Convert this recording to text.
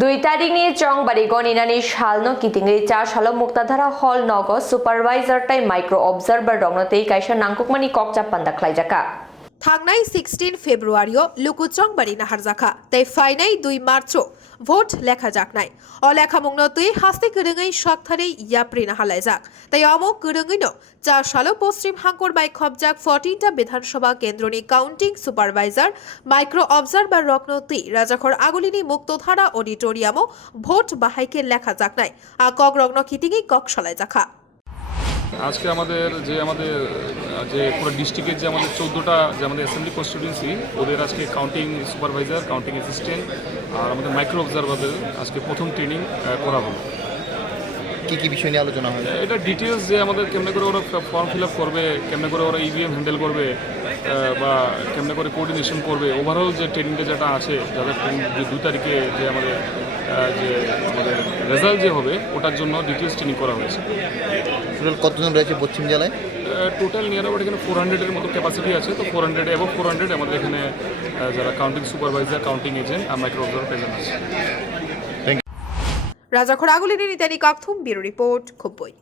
2 tarik ni Chongbari goninani shalno kitingri 4 salo muktadhara hall nogo supervisor tai micro observer dongnotei kaisa nangkukmani kokchap panda khlaijaka থাংনাই 16 ফেব্রুয়ারিও লুকু চংবারি নাহারজাখা তাই ফাইনাই 2 মার্চও vote লেখা যাক নাই অলেখা মুংনতুই হাস্তে গরঙ্গই শকথারে ইয়াপ্রি নাহালাইজাক তাই অমো গরঙ্গইনো 4 সালো পশ্চিম হাঙ্কর by খবজাক 14টা বিধানসভা কেন্দ্রনি counting supervisor micro observer রকনতুই রাজাখর আগলিনি মুক্তধারা অডিটোরিয়ামও vote বাহাইকে লেখা যাক নাই আ কক রগ্ন খিতিগি কক সলাইজাখা আজকে আমাদের যে পুরো ডিস্ট্রিক্টের যে আমাদের 14টা যে আমাদের অ্যাসেম্বলি কনস্টিটিউয়েন্সি ওদের আজকে কাউন্টিং সুপারভাইজার কাউন্টিং অ্যাসিস্ট্যান্ট আর আমাদের মাইক্রো অবজারভারদের আজকে প্রথম ট্রেনিং করা হলো। কি বিষয় নিয়ে আলোচনা হয়? এটা ডিটেলস যে আমাদের কেমনে করে ওরা ফর্ম ফিল আপ করবে, কেমনে করে ওরা ইভিএম হ্যান্ডেল করবে বা কেমনে করে কোঅর্ডিনেশন করবে, ওভারঅল যে ট্রেনিংটা যেটা আছে যাদের যে 2 তারিখে যে আমাদের রেজাল্ট যে হবে ওটার জন্য ডিটেলস ট্রেনিং করা হয়েছে। টোটাল কতজন রয়েছে পশ্চিম জেলায়? টোটাল নিয়ার অ্যাবাউট এখানে 400-এর মতো ক্যাপাসিটি আছে। তো 400 অ্যাবভ 400 আমাদের এখানে যারা কাউন্টিং সুপারভাইজার, কাউন্টিং এজেন্ট আর মাইক্রো অবজারভার প্রেজেন্ট আছে। রাজাখর আগলিনি নিতানি কাকথুম ব্যুরো রিপোর্ট খুম্পুই।